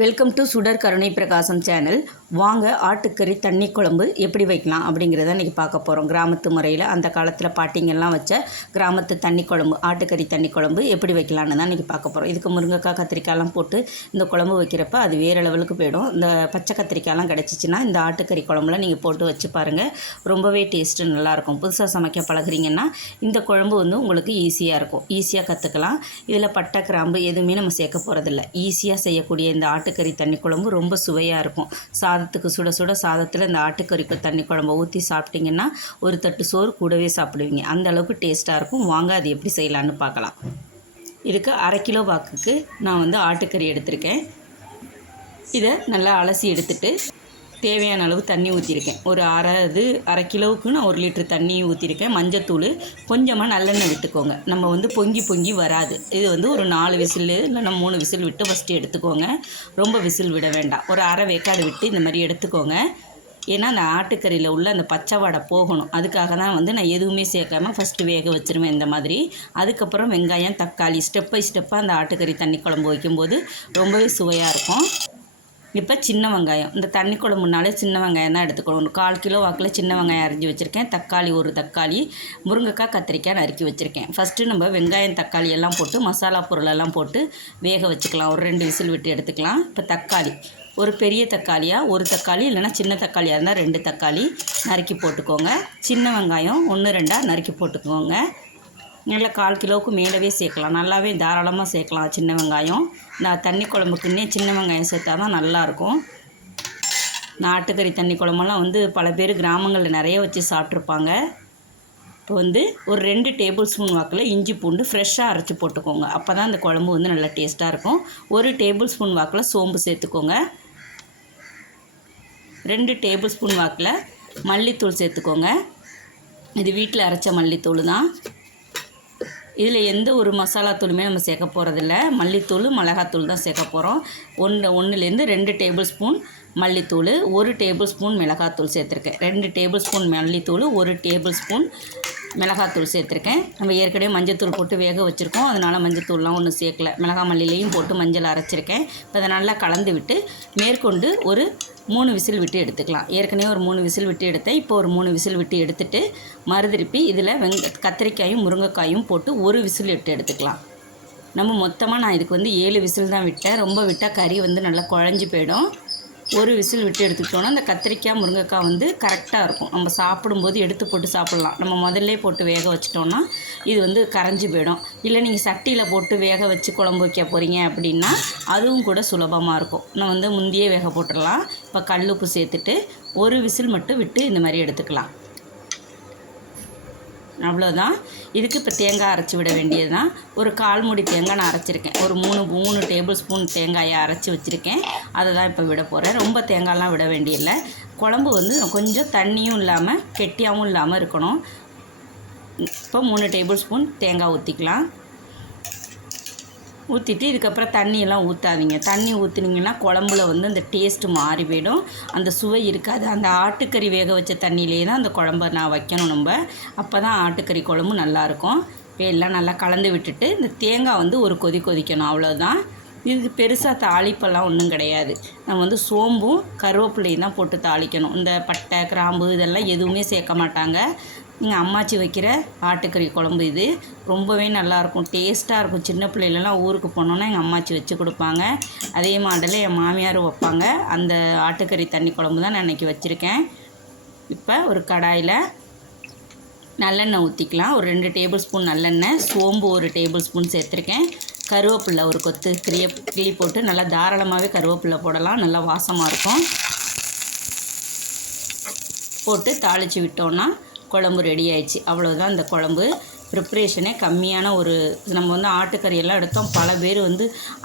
Welcome to சுடர் கருணை பிரகாசம் சேனல். வாங்க ஆட்டுக்கறி தண்ணி குழம்பு எப்படி வைக்கலாம் அப்படிங்கிறத இன்றைக்கி பார்க்க போகிறோம். கிராமத்து முறையில் அந்த காலத்தில் பாட்டிங்கெல்லாம் வச்ச கிராமத்து தண்ணி குழம்பு, ஆட்டுக்கறி தண்ணி குழம்பு எப்படி வைக்கலான்னு தான் இன்றைக்கி பார்க்க போகிறோம். இதுக்கு முருங்கைக்காய் கத்திரிக்காயெல்லாம் போட்டு இந்த குழம்பு வைக்கிறப்ப அது வேறு லெவலுக்கு போயிடும். இந்த பச்சை கத்திரிக்காயெல்லாம் கிடச்சிச்சின்னா இந்த ஆட்டுக்கறி குழம்புல நீங்கள் போட்டு வச்சு பாருங்கள், ரொம்பவே டேஸ்ட்டு நல்லாயிருக்கும். புதுசாக சமைக்க பழகுறீங்கன்னா இந்த குழம்பு உங்களுக்கு ஈஸியாக இருக்கும், ஈஸியாக கற்றுக்கலாம். இதில் பட்டை கிராம்பு எதுவுமே நம்ம சேர்க்க போகிறதில்ல. ஈஸியாக செய்யக்கூடிய இந்த ஆட்டுக்கறி தண்ணி குழம்பு ரொம்ப சுவையாக இருக்கும். சாதத்துக்கு சுட சுட சாதத்தில் இந்த ஆட்டுக்கறிக்கு தண்ணி குழம்பை ஊற்றி சாப்பிட்டிங்கன்னா ஒரு தட்டு சோறு கூடவே சாப்பிடுவீங்க. அந்த அளவுக்கு டேஸ்ட்டாக இருக்கும். வாங்க அது எப்படி செய்யலான்னு பார்க்கலாம். இதுக்கு 1/2 கிலோ வாக்குக்கு நான் ஆட்டுக்கறி எடுத்திருக்கேன். இதை நல்லா அலசி எடுத்துட்டு தேவையான அளவு தண்ணி ஊற்றிருக்கேன். ஒரு அரை கிலோவுக்கு நான் 1 லிட்டர் தண்ணி ஊற்றிருக்கேன். மஞ்சத்தூள், கொஞ்சமாக நல்லெண்ணெய் விட்டுக்கோங்க. நம்ம பொங்கி வராது. இது ஒரு 4 விசில் இல்லைன்னா 3 விசில் விட்டு ஃபஸ்ட்டு எடுத்துக்கோங்க. ரொம்ப விசில் விட வேண்டாம். ஒரு அரை வேக்காடு விட்டு இந்த மாதிரி எடுத்துக்கோங்க. ஏன்னா அந்த ஆட்டுக்கறியில் உள்ள அந்த பச்சை வாடை போகணும். அதுக்காக தான் நான் எதுவுமே சேர்க்காமல் ஃபஸ்ட்டு வேக வச்சுருவேன் இந்த மாதிரி. அதுக்கப்புறம் வெங்காயம், தக்காளி ஸ்டெப் பை ஸ்டெப்பாக அந்த ஆட்டுக்கறி தண்ணி குழம்பு வைக்கும்போது ரொம்பவே சுவையாக இருக்கும். இப்போ சின்ன வெங்காயம், இந்த தண்ணி குழம்புனாலே சின்ன வெங்காயம் தான் எடுத்துக்கணும். ஒரு 1/4 கிலோ வாக்கில் சின்ன வெங்காயம் அரிஞ்சு வச்சுருக்கேன். தக்காளி 1 தக்காளி, முருங்கைக்காய், கத்திரிக்காய் நறுக்கி வச்சுருக்கேன். ஃபஸ்ட்டு நம்ம வெங்காயம் தக்காளி எல்லாம் போட்டு மசாலா பொருளெல்லாம் போட்டு வேக வச்சுக்கலாம். ஒரு 2 விசில் விட்டு எடுத்துக்கலாம். இப்போ தக்காளி, ஒரு பெரிய தக்காளியாக 1 தக்காளி, இல்லைனா சின்ன தக்காளியாக இருந்தால் 2 தக்காளி நறுக்கி போட்டுக்கோங்க. சின்ன வெங்காயம் 1 2 நறுக்கி போட்டுக்கோங்க. நல்லா 1/4 கிலோவுக்கு மேலவே சேர்க்கலாம். நல்லாவே தாராளமாக சேர்க்கலாம் சின்ன வெங்காயம். நான் தண்ணி குழம்புக்குன்னே சின்ன வெங்காயம் சேர்த்தா தான் நல்லாயிருக்கும். ஆட்டுக்கறி தண்ணி குழம்பெல்லாம் பல பேர் கிராமங்களில் நிறைய வச்சு சாப்பிட்ருப்பாங்க. இப்போ ஒரு 2 டேபிள் ஸ்பூன் வாக்கில் இஞ்சி பூண்டு ஃப்ரெஷ்ஷாக அரைச்சி போட்டுக்கோங்க. அப்போ தான் அந்த குழம்பு நல்லா டேஸ்ட்டாக இருக்கும். 1 டேபிள் ஸ்பூன் வாக்கில் சோம்பு சேர்த்துக்கோங்க. 2 டேபிள் ஸ்பூன் வாக்கில் மல்லித்தூள் சேர்த்துக்கோங்க. இது வீட்டில் அரைச்ச மல்லித்தூள் தான். இதில் எந்த ஒரு மசாலா தூளுமே நம்ம சேர்க்க போகிறதில்ல. மல்லித்தூள், மிளகாத்தூள் தான் சேர்க்க போகிறோம். 1லேருந்து 2 டேபிள் ஸ்பூன் மல்லித்தூள், 1 டேபிள் ஸ்பூன் மிளகாத்தூள் சேர்த்துருக்கேன். 2 டேபிள் ஸ்பூன் மல்லித்தூள், 1 டேபிள் ஸ்பூன் மிளகாத்தூள் சேர்த்துருக்கேன். நம்ம ஏற்கனவே மஞ்சத்தூள் போட்டு வேக வச்சுருக்கோம், அதனால் மஞ்சத்தூள்லாம் ஒன்றும் சேர்க்கல. மிளகா மல்லிலையும் போட்டு மஞ்சள் அரைச்சிருக்கேன். இப்போ அதை நல்லா கலந்து விட்டு மேற்கொண்டு ஒரு 3 விசில் விட்டு எடுத்துக்கலாம். ஏற்கனவே ஒரு 3 விசில் விட்டு எடுத்தேன். இப்போ ஒரு 3 விசில் விட்டு எடுத்துகிட்டு மறுதிருப்பி இதில் கத்திரிக்காயும் முருங்கைக்காயும் போட்டு 1 விசில் விட்டு எடுத்துக்கலாம். நம்ம மொத்தமாக நான் இதுக்கு 7 விசில் தான் விட்டேன். ரொம்ப விட்டால் கறி நல்லா குழஞ்சி போயிடும். 1 விசில் விட்டு எடுத்துக்கிட்டோன்னா அந்த கத்திரிக்காய் முருங்கைக்காய் கரெக்டாக இருக்கும். நம்ம சாப்பிடும்போது எடுத்து போட்டு சாப்பிட்லாம். நம்ம முதல்ல போட்டு வேக வச்சிட்டோன்னா இது கரைஞ்சி போயிடும். இல்லை நீங்கள் சட்டியில் போட்டு வேக வச்சு குழம்பு வைக்க போகிறீங்க அப்படின்னா அதுவும் கூட சுலபமாக இருக்கும். நான் முந்தையே வேக போட்டுடலாம். இப்போ கல்லுப்பு சேர்த்துட்டு 1 விசில் மட்டும் விட்டு இந்த மாதிரி எடுத்துக்கலாம். அவ்வளோதான். இதுக்கு இப்போ தேங்காய் அரைச்சி விட வேண்டியது தான். ஒரு 1/4 மூடி தேங்காய் நான் அரைச்சிருக்கேன். ஒரு 3 டேபிள் ஸ்பூன் தேங்காயை அரைச்சி வச்சுருக்கேன். அதை தான் இப்போ விட போகிறேன். ரொம்ப தேங்காயெலாம் விட வேண்டியதில்லை. குழம்பு கொஞ்சம் தண்ணியும் இல்லாமல் கெட்டியாகவும் இல்லாமல் இருக்கணும். இப்போ 3 டேபிள் ஸ்பூன் தேங்காய் ஊற்றிக்கலாம். ஊற்றிட்டு இதுக்கப்புறம் தண்ணியெல்லாம் ஊற்றாதீங்க. தண்ணி ஊற்றுனீங்கன்னா குழம்புல அந்த டேஸ்ட்டு மாறி போயிடும், அந்த சுவை இருக்காது. அந்த ஆட்டுக்கறி வேக வச்ச தண்ணியிலே தான் அந்த குழம்ப நான் வைக்கணும். நம்ம அப்போ தான் ஆட்டுக்கறி குழம்பு நல்லாயிருக்கும். இப்போ எல்லாம் நல்லா கலந்து விட்டுட்டு இந்த தேங்காய் ஒரு கொதிக்கணும். அவ்வளோதான். இதுக்கு பெருசாக தாளிப்பெல்லாம் ஒன்றும் கிடையாது. நம்ம சோம்பும் கருவேப்பிலையும் தான் போட்டு தாளிக்கணும். இந்த பட்டை கிராம்பு இதெல்லாம் எதுவுமே சேர்க்க மாட்டாங்க. எங்கள் அம்மாச்சி வைக்கிற ஆட்டுக்கறி குழம்பு இது ரொம்பவே நல்லாயிருக்கும், டேஸ்ட்டாக இருக்கும். சின்ன பிள்ளைகளெல்லாம் ஊருக்கு போனோன்னா எங்கள் அம்மாச்சி வச்சு கொடுப்பாங்க. அதே மாடலில் என் மாமியார் வைப்பாங்க. அந்த ஆட்டுக்கறி தண்ணி குழம்பு தான் நான் இன்றைக்கி வச்சுருக்கேன். இப்போ ஒரு கடாயில் நல்லெண்ணெய் ஊற்றிக்கலாம். ஒரு 2 டேபிள் ஸ்பூன் நல்லெண்ணெய், சோம்பு 1 டேபிள் ஸ்பூன் சேர்த்துருக்கேன். கருவேப்பில்லை ஒரு கொத்து கிள்ளி போட்டு நல்லா தாராளமாகவே கருவேப்பில்லை போடலாம், நல்லா வாசமாக இருக்கும். போட்டு தாளித்து விட்டோன்னா குழம்பு ரெடி ஆயிடுச்சு. அவ்வளோதான். இந்த குழம்பு ப்ரிப்ரேஷனே கம்மியான ஒரு நம்ம ஆட்டுக்கறியெல்லாம் எடுத்தோம். பல பேர்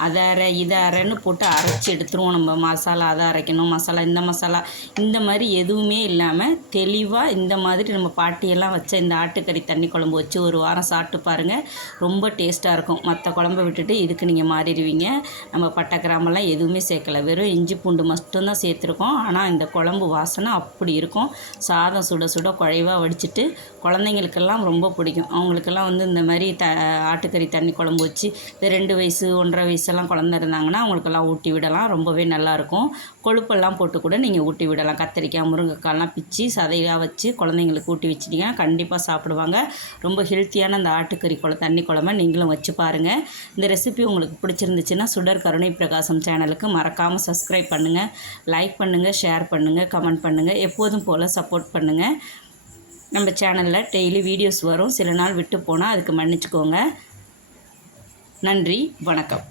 அதை அரை இதை அரைன்னு போட்டு அரைச்சி எடுத்துருவோம். நம்ம மசாலா அதை அரைக்கணும், மசாலா இந்த மாதிரி எதுவுமே இல்லாமல் தெளிவாக இந்த மாதிரி நம்ம பாட்டியெல்லாம் வச்ச இந்த ஆட்டுக்கறி தண்ணி குழம்பு வச்சு ஒரு வாரம் சாப்பிட்டு பாருங்கள், ரொம்ப டேஸ்ட்டாக இருக்கும். மற்ற குழம்பை விட்டுட்டு இதுக்கு நீங்கள் மாறிடுவீங்க. நம்ம பட்டை கிராம்பெல்லாம் எதுவுமே சேர்க்கலை, வெறும் இஞ்சி பூண்டு மட்டும்தான் சேர்த்துருக்கோம். ஆனால் இந்த குழம்பு வாசனை அப்படி இருக்கும். சாதம் சுட சுட குழைவாக வடிச்சிட்டு குழந்தைங்களுக்கெல்லாம் ரொம்ப பிடிக்கும். அவங்களுக்கு அவங்களுக்கெல்லாம் வந்து இந்த மாதிரி ஆட்டுக்கறி தண்ணி குழம்பு வச்சு இந்த 2 வயசு 1.5 வயசெல்லாம் குழந்த இருந்தாங்கன்னா அவங்களுக்கெல்லாம் ஊட்டி விடலாம். ரொம்பவே நல்லாயிருக்கும். கொழுப்பெல்லாம் போட்டு கூட நீங்கள் ஊட்டி விடலாம். கத்திரிக்காய், முருங்கைக்காய்லாம் பிச்சு சதையாக வச்சு குழந்தைங்களுக்கு ஊட்டி வச்சிட்டிங்கன்னா கண்டிப்பாக சாப்பிடுவாங்க. ரொம்ப ஹெல்த்தியான அந்த ஆட்டுக்கறி தண்ணி குழம்ப நீங்களும் வச்சு பாருங்கள். இந்த ரெசிபி உங்களுக்கு பிடிச்சிருந்துச்சுன்னா சுடர் கருணை பிரகாசம் சேனலுக்கு மறக்காமல் சப்ஸ்கிரைப் பண்ணுங்கள், லைக் பண்ணுங்கள், ஷேர் பண்ணுங்கள், கமெண்ட் பண்ணுங்கள். எப்போதும் போல் சப்போர்ட் பண்ணுங்கள். நம்ம சேனலில் டெய்லி வீடியோஸ் வரும். சில நாள் விட்டு போனால் அதுக்கு மன்னிச்சுக்கோங்க. நன்றி, வணக்கம்.